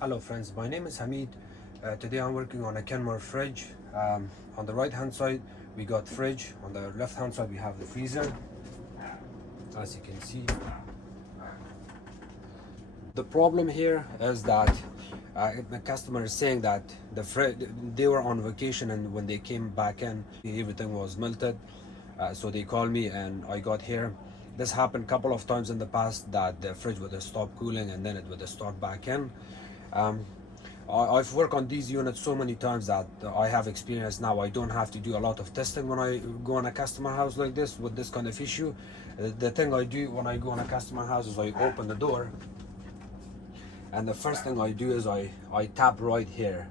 Hello friends, my name is Hamid. Today I'm working on a Kenmore fridge. On the right hand side we got fridge, on the left hand side we have the freezer. As you can see, the problem here is that the customer is saying that they were on vacation, and when they came back in everything was melted. So they called me and I got here. This happened a couple of times in the past, that the fridge would stop cooling and then it would start back in. um, I've worked on these units so many times that I have experience now. I don't have to do a lot of testing when I go on a customer house like this with this kind of issue. The thing I do when I go on a customer house is I open the door, and the first thing I do is I tap right here,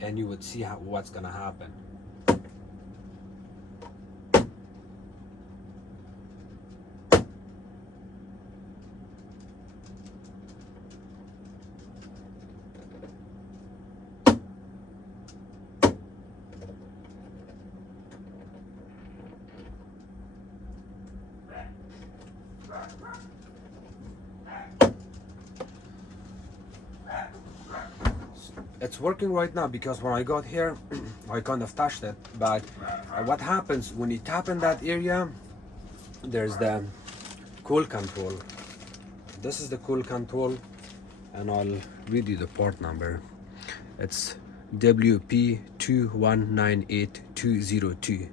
and you would see what's gonna happen. It's working right now because when I got here I kind of touched it, but what happens when you tap in that area, there's the cool control. This is the cool control, and I'll read you the part number. It's WP2198202.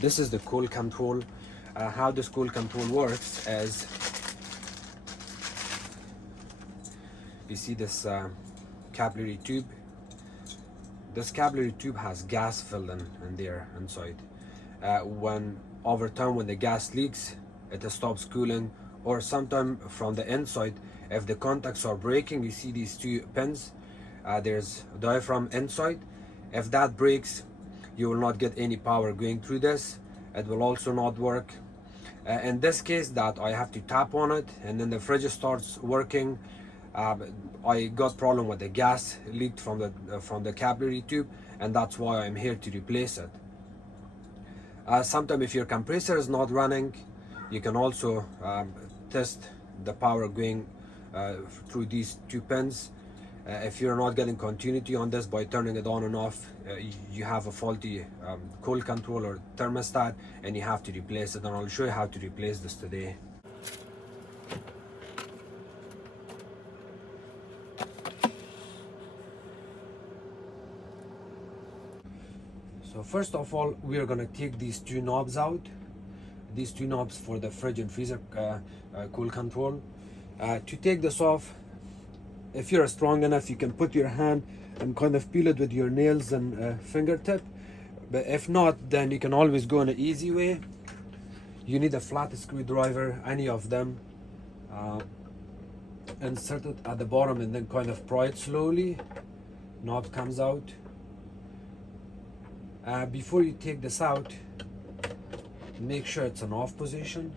This is the cool control. How this cool control works is, you see this capillary tube. This capillary tube has gas filled in there inside. When over time, when the gas leaks, it stops cooling, or sometime from the inside, if the contacts are breaking, you see these two pins, there's diaphragm inside. If that breaks, you will not get any power going through this. It will also not work. In this case, that I have to tap on it and then the fridge starts working. I got problem with the gas leaked from the capillary tube, and that's why I'm here to replace it. Sometimes if your compressor is not running, you can also test the power going through these two pins. If you're not getting continuity on this by turning it on and off, you have a faulty cold control or thermostat, and you have to replace it, and I'll show you how to replace this today. So first of all, we are going to take these two knobs out. These two knobs for the fridge and freezer cool control. To take this off, if you're strong enough, you can put your hand and kind of peel it with your nails and fingertip. But if not, then you can always go in an easy way. You need a flat screwdriver, any of them. Insert it at the bottom and then kind of pry it slowly. Knob comes out. Before you take this out, make sure it's an off position.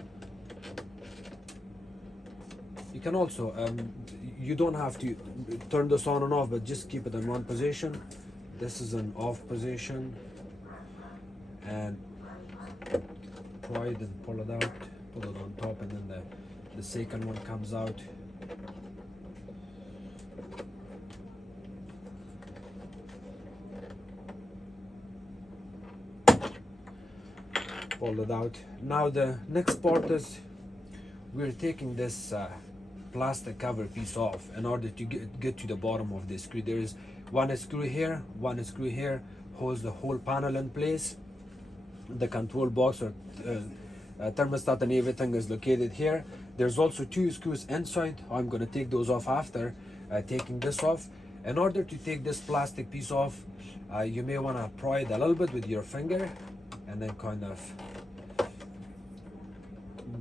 You can also, you don't have to turn this on and off, but just keep it in one position. This is an off position, and pry it and pull it out, put it on top, and then the second one comes out. Pull it out. Now the next part is, we're taking this plastic cover piece off in order to get to the bottom of the screw. There is one screw here, holds the whole panel in place. The control box or thermostat and everything is located here. There's also two screws inside. I'm going to take those off after taking this off. In order to take this plastic piece off, you may want to pry it a little bit with your finger and then kind of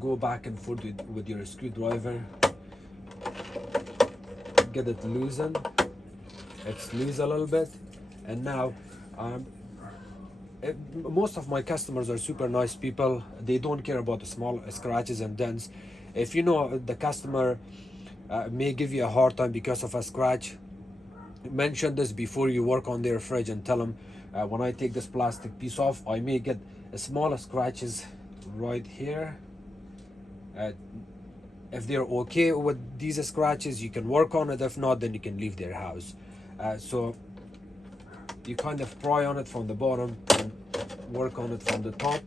go back and forth with your screwdriver. Get it loosened. It's loose a little bit, and now most of my customers are super nice people. They don't care about the small scratches and dents. If you know the customer may give you a hard time because of a scratch, mention this before you work on their fridge and tell them, when I take this plastic piece off, I may get small scratches right here. If they're okay with these scratches, you can work on it. If not, then you can leave their house. So you kind of pry on it from the bottom and work on it from the top.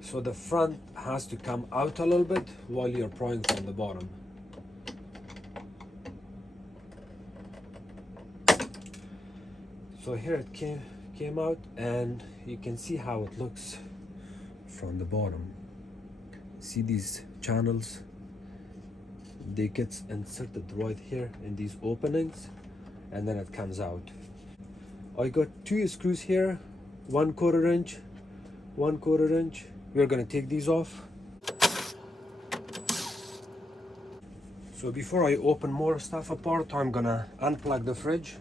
So the front has to come out a little bit while you're prying from the bottom. So here it came out, and you can see how it looks from the bottom. See these channels? They get inserted right here in these openings, and then it comes out. I got 2 screws here, 1/4 inch, 1/4 inch. We're gonna take these off. So before I open more stuff apart, I'm gonna unplug the fridge.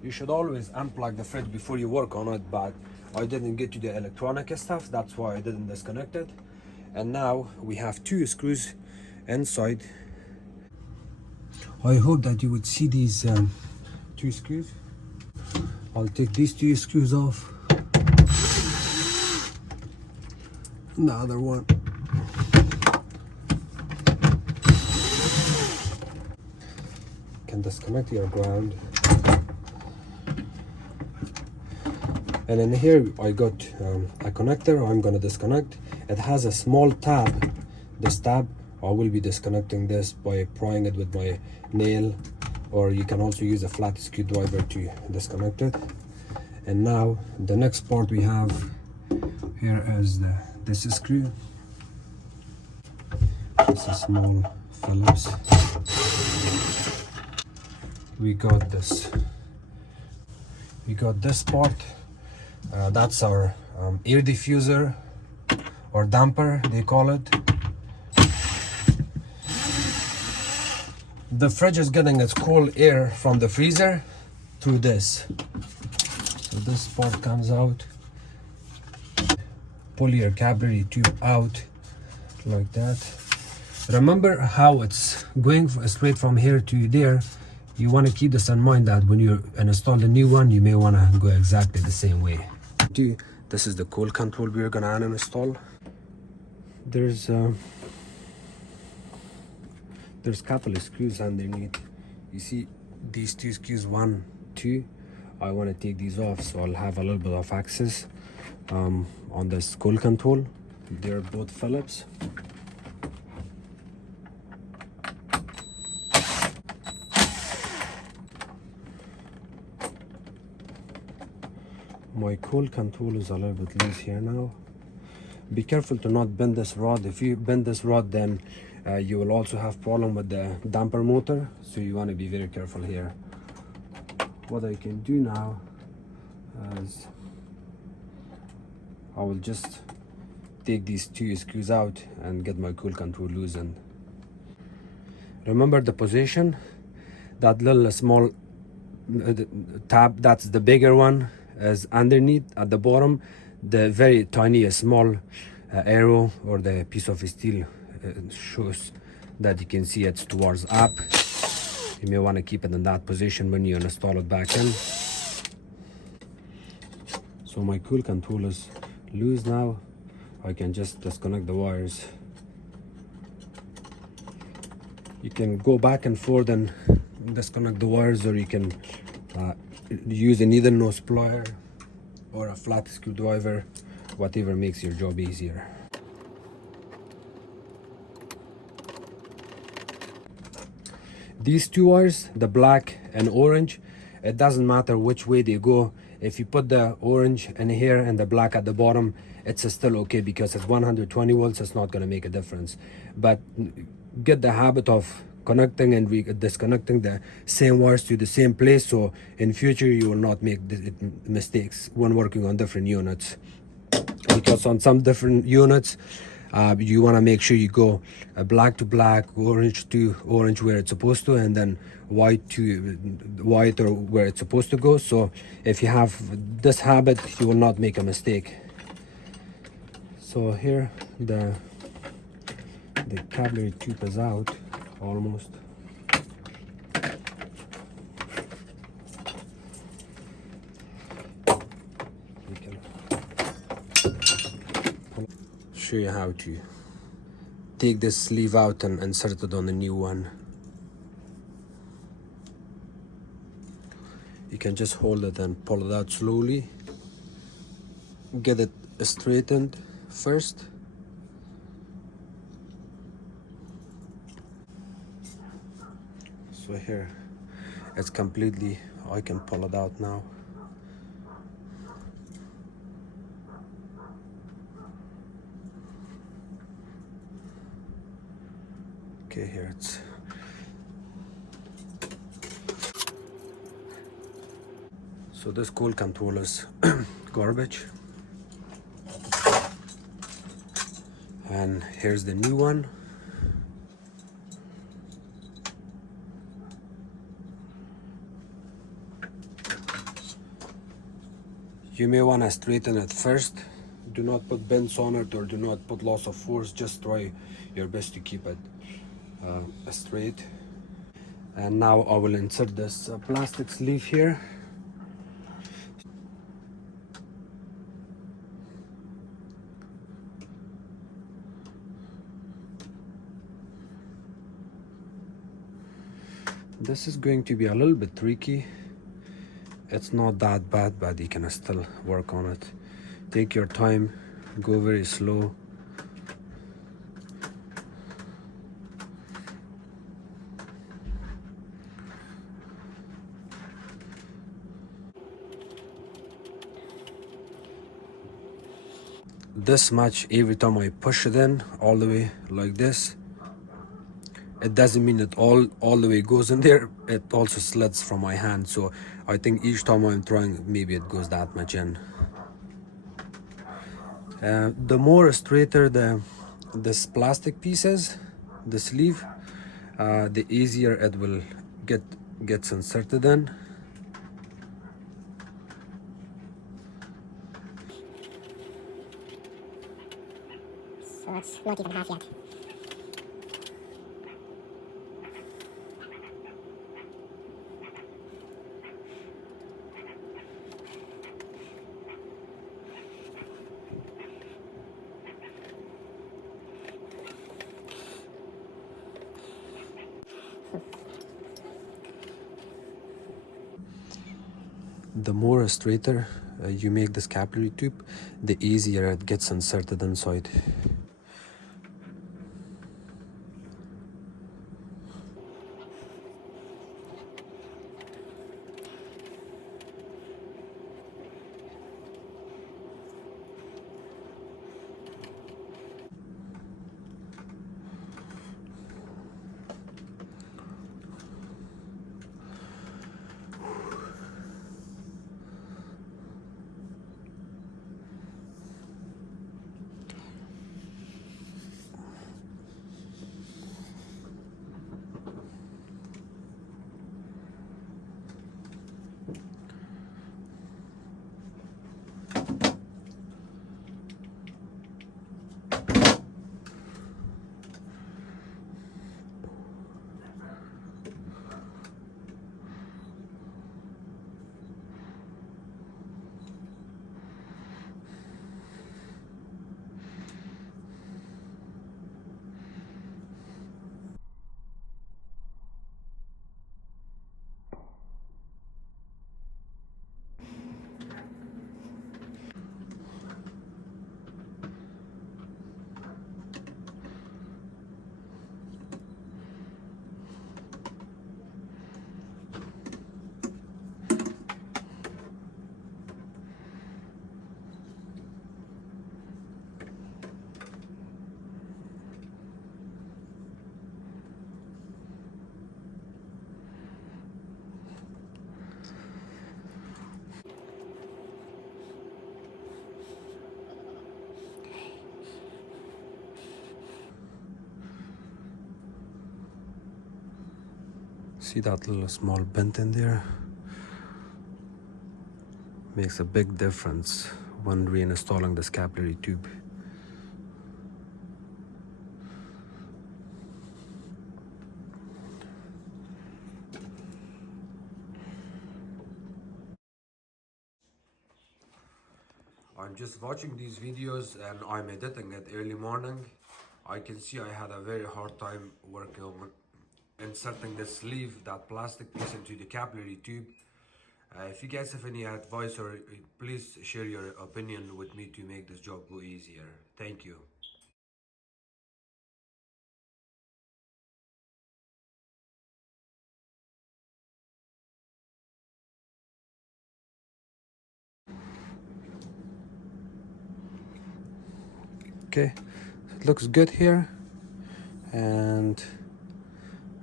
You should always unplug the fridge before you work on it, but I didn't get to the electronic stuff, that's why I didn't disconnect it. And now we have 2 screws inside. I hope that you would see these 2 screws. I'll take these 2 screws off. The other one. Can disconnect your ground. And in here I got a connector I'm gonna disconnect. It has a small tab. This tab, I will be disconnecting this by prying it with my nail, or you can also use a flat screwdriver to disconnect it. And now the next part we have here is this screw. This is small Phillips. We got this part. That's our air diffuser, or damper they call it. The fridge is getting its cold air from the freezer through this. So this part comes out. Pull your capillary tube out like that. Remember how it's going straight from here to there. You want to keep this in mind, that when you install the new one, you may want to go exactly the same way. This is the cold control we're gonna uninstall. There's couple of screws underneath. You see these 2 screws, 1, 2. I want to take these off, so I'll have a little bit of access on this cold control. They're both Phillips. My cold control is a little bit loose here now. Be careful to not bend this rod. If you bend this rod, then you will also have problem with the damper motor, so you want to be very careful here. What I can do now is I will just take these 2 screws out and get my cool control loosened. Remember the position, that little small tab, that's the bigger one, is underneath at the bottom. The very tiny small arrow or the piece of steel shows that you can see it's towards up. You may want to keep it in that position when you install it back in. So my cool control is loose now. I can just disconnect the wires. You can go back and forth and disconnect the wires, or you can use a needle nose plier or a flat screwdriver, whatever makes your job easier. These 2 wires, the black and orange, it doesn't matter which way they go. If you put the orange in here and the black at the bottom, it's still okay, because it's 120 volts, it's not going to make a difference. But get the habit of connecting and disconnecting the same wires to the same place, so in future you will not make mistakes when working on different units. Because on some different units, you want to make sure you go black to black, orange to orange where it's supposed to, and then white to white or where it's supposed to go. So if you have this habit, you will not make a mistake. So here the capillary tube is out almost. You can show you how to take this sleeve out and insert it on the new one. You can just hold it and pull it out slowly. Get it straightened first. So here it's completely, I can pull it out now. Okay, here it's, so this cold control is garbage. And here's the new one. You may want to straighten it first. Do not put bends on it or do not put loss of force. Just try your best to keep it straight. And now I will insert this plastic sleeve here. This is going to be a little bit tricky. It's not that bad, but you can still work on it. Take your time, go very slow. This much every time I push it in all the way like this. It doesn't mean it all the way goes in there. It also slides from my hand, so I think each time I'm trying, maybe it goes that much in. The more straighter this plastic piece is, the sleeve, the easier it will gets inserted in. So it's not even half yet. The more straighter you make this capillary tube, the easier it gets inserted inside. See that little small bend in there? Makes a big difference when reinstalling this capillary tube. I'm just watching these videos and I'm editing it early morning. I can see I had a very hard time working on inserting the sleeve, that plastic piece, into the capillary tube. If you guys have any advice, or please share your opinion with me to make this job go easier. Thank you. Okay, it looks good here, and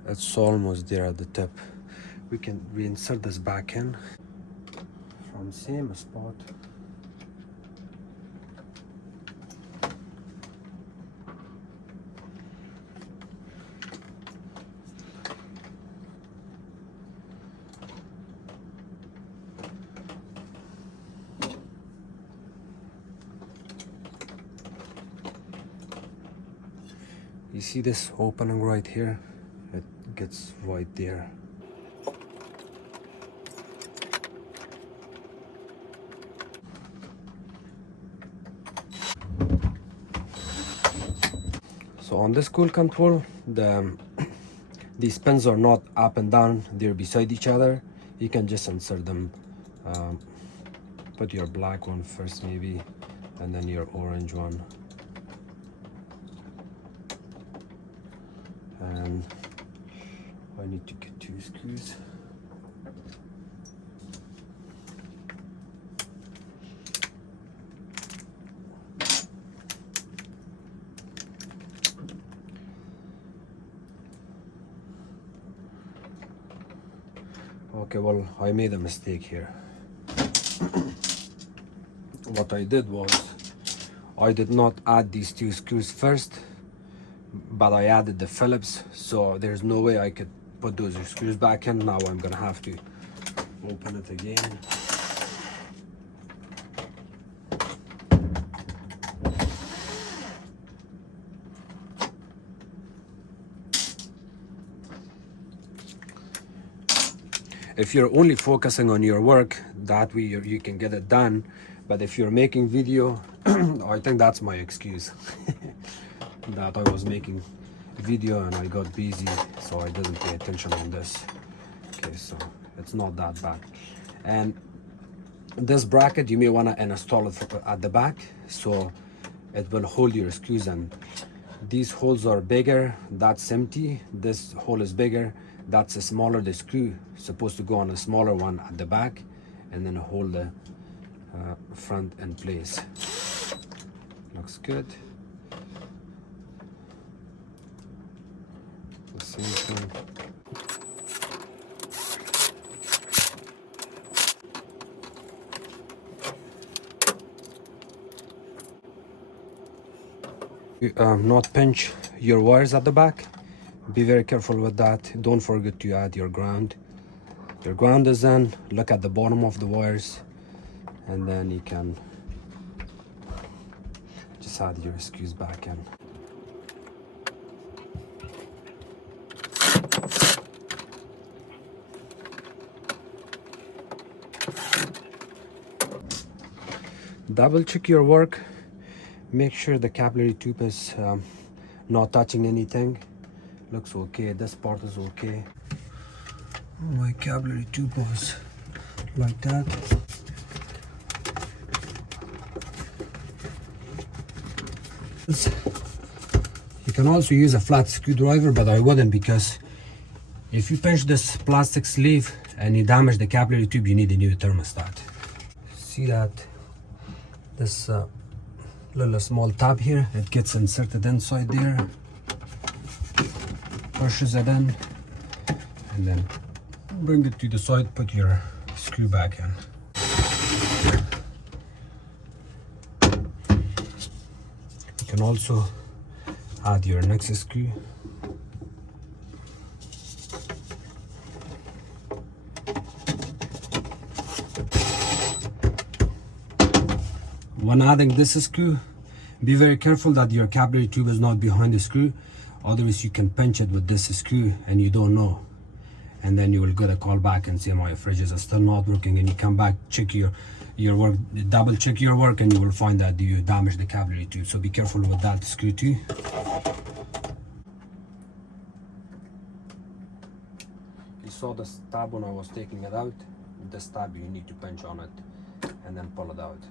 it's almost there at the tip. We can reinsert this back in from same spot. You see this opening right here? It gets right there. So on this cool control, these pins are not up and down, they're beside each other. You can just insert them. Put your black one first maybe, and then your orange one. And I need to get 2 screws. Okay, well, I made a mistake here. What I did was, I did not add these 2 screws first, but I added the Phillips, so there's no way I could put those screws back in. Now I'm gonna have to open it again. If you're only focusing on your work, that way you can get it done. But if you're making video, I think that's my excuse. That I was making video and I got busy, so I didn't pay attention on this. Okay, so it's not that bad. And this bracket, you may want to install it at the back, so it will hold your screws in. These holes are bigger, that's empty. This hole is bigger, that's a smaller. The screw supposed to go on a smaller one at the back, and then hold the front in place. Looks good. The same thing. Not pinch your wires at the back. Be very careful with that. Don't forget to add your ground. Your ground is in. Look at the bottom of the wires, and then you can just add your screws back in. Double check your work. Make sure the capillary tube is not touching anything. Looks okay. This part is okay. My capillary tube was like that. You can also use a flat screwdriver, but I wouldn't, because if you pinch this plastic sleeve and you damage the capillary tube, you need a new thermostat. See that this little small tab here, it gets inserted inside there, pushes it in, and then bring it to the side, put your screw back in. You can also add your next screw. When adding this screw, be very careful that your capillary tube is not behind the screw, otherwise you can pinch it with this screw and you don't know, and then you will get a call back and say my fridge is still not working, and you come back, check your your work, double check your work, and you will find that you damaged the capillary tube. So be careful with that screw too. You saw the tab when I was taking it out. This tab, you need to pinch on it and then pull it out.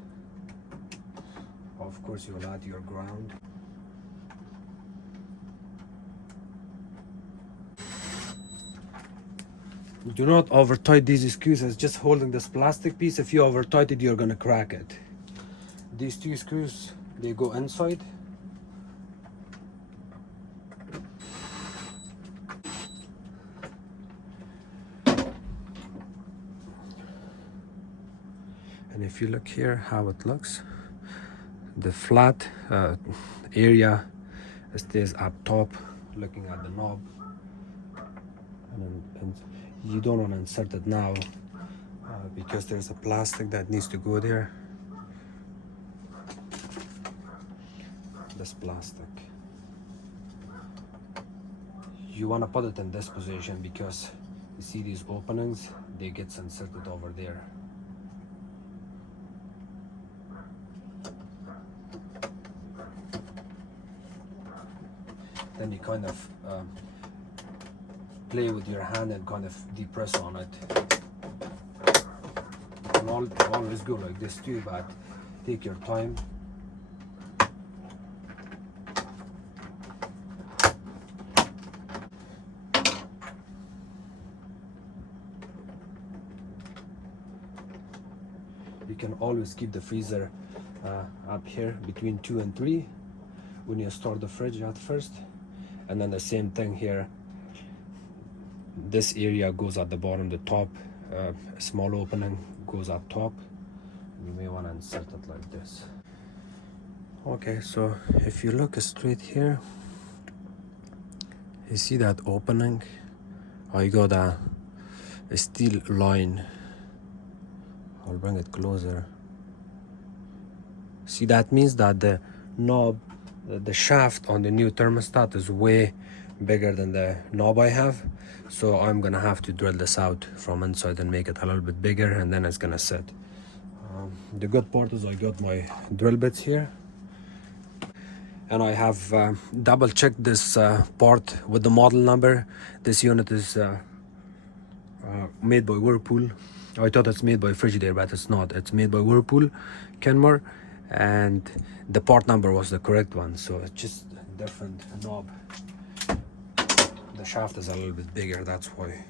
Of course, you will add your ground. Do not over tight these screws. It's just holding this plastic piece. If you over tight it, you're gonna crack it. These two screws, they go inside. And if you look here how it looks, the flat area stays up top looking at the knob, and you don't want to insert it now because there's a plastic that needs to go there. This plastic, you want to put it in this position because you see these openings, they get inserted over there. Then you kind of play with your hand and kind of depress on it. You can always go like this too, but take your time. You can always keep the freezer up here between 2 and 3 when you start the fridge at first. And then the same thing here, this area goes at the bottom, the top, a small opening goes up top. You may want to insert it like this. Okay, so if you look straight here, you see that opening? I got a steel line. I'll bring it closer. See, that means that the knob, the shaft on the new thermostat is way bigger than the knob I have. So I'm gonna have to drill this out from inside and make it a little bit bigger, and then it's gonna sit. The good part is I got my drill bits here, and I have double checked this part with the model number. This unit is made by Whirlpool. I thought it's made by Frigidaire, but it's not. It's made by Whirlpool, Kenmore, and the part number was the correct one. So it's just a different knob. The shaft is a little bit bigger, that's why.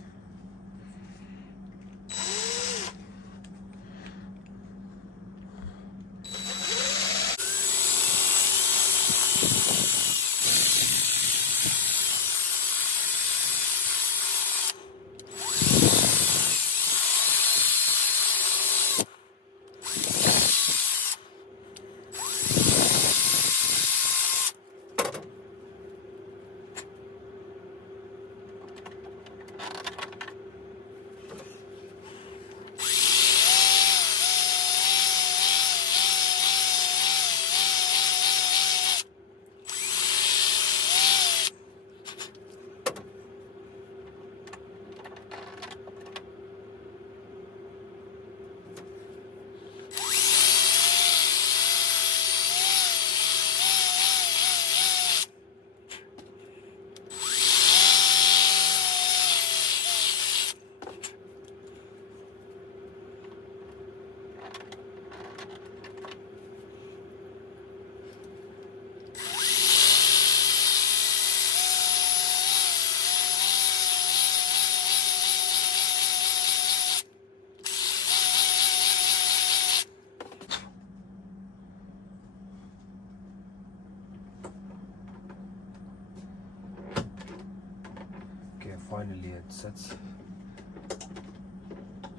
Okay, finally it sits.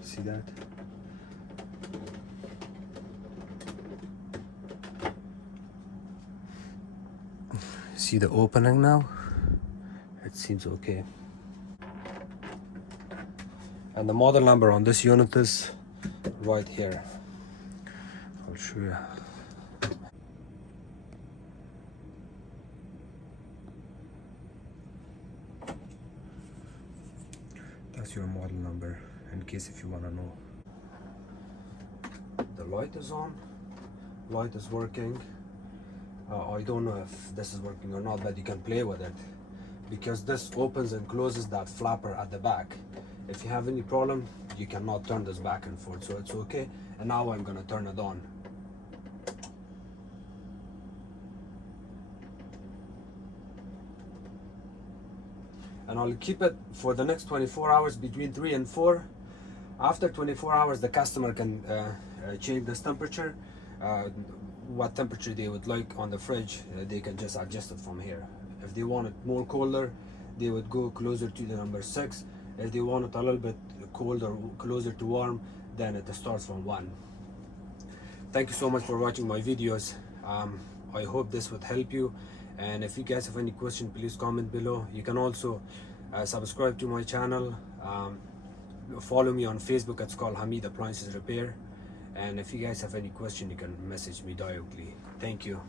See that? See the opening now? It seems okay. And the model number on this unit is right here. I'll show you. That's your model number, in case if you want to know. The light is on, light is working. I don't know if this is working or not, but you can play with it because this opens and closes that flapper at the back. If you have any problem, you cannot turn this back and forth, so it's okay. And now I'm gonna turn it on. And I'll keep it for the next 24 hours between 3 and 4. After 24 hours, the customer can change this temperature. What temperature they would like on the fridge, they can just adjust it from here. If they want it more colder, they would go closer to the number 6. If they want it a little bit colder, closer to warm, then it starts from 1. Thank you so much for watching my videos. I hope this would help you. And if you guys have any question, please comment below. You can also subscribe to my channel. Follow me on Facebook. It's called Hamid Appliances Repair. And if you guys have any question, you can message me directly. Thank you.